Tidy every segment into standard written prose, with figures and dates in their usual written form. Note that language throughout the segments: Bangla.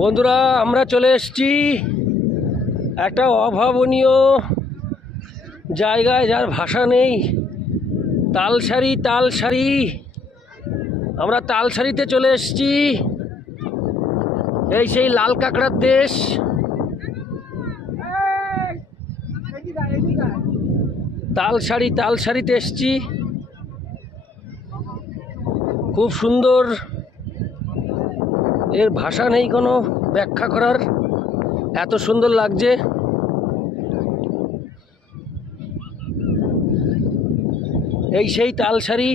বন্ধুরা, আমরা চলে এসেছি একটা অভাবনীয় জায়গায়, যার ভাষা নেই। তালসারি। আমরা তালসারিতে চলে এসেছি। এই সেই লাল কাঁকড়ার দেশ। তালসারিতে এসেছি। খুব সুন্দর, এর ভাষা নেই কোনো ব্যাখ্যা করার, এত সুন্দর লাগছে। এই সেই তালসারি।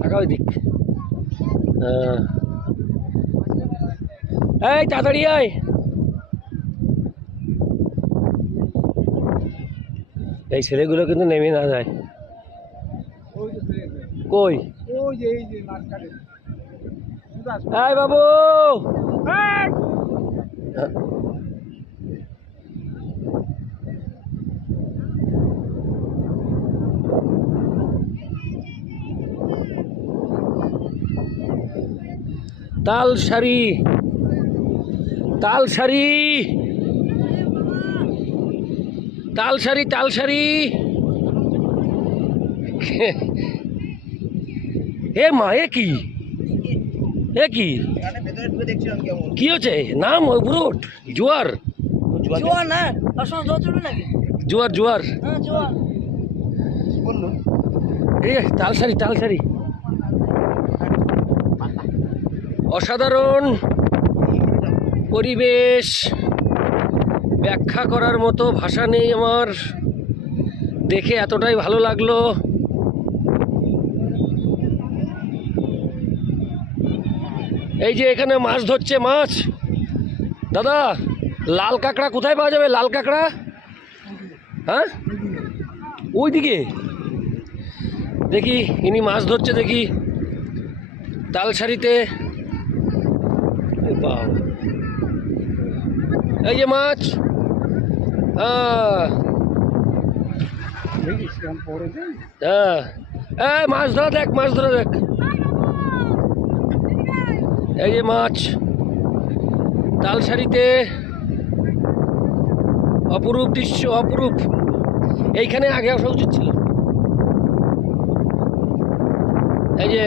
টাকা ওই দিক। এই তাড়াতাড়ি আয়। এই ছেলেগুলো কিন্তু নেমে না যায়। কই এই বাবু, তালসারি। এ মা, এ কি কি হচ্ছে? নাম ব্রোট জোয়ার না, জোয়ার। তালসারি অসাধারণ পরিবেশ, ব্যাখ্যা করার মতো ভাষা নেই আমার। দেখে এতটাই ভালো লাগলো। এই যে এখানে মাছ ধরছে, মাছ। দাদা, লাল কাঁকড়া কোথায় পাওয়া যাবে? লাল কাঁকড়া? হ্যাঁ, ওইদিকে দেখি ইনি মাছ ধরছে, দেখি তালসারিতে। এই যে মাছ। হ্যাঁ, মাছ ধরা দেখ। এই যে মাছ তালসারিতে। অপরূপ দৃশ্য, অপরূপ। এইখানে আগে আসা উচিত ছিল। এই যে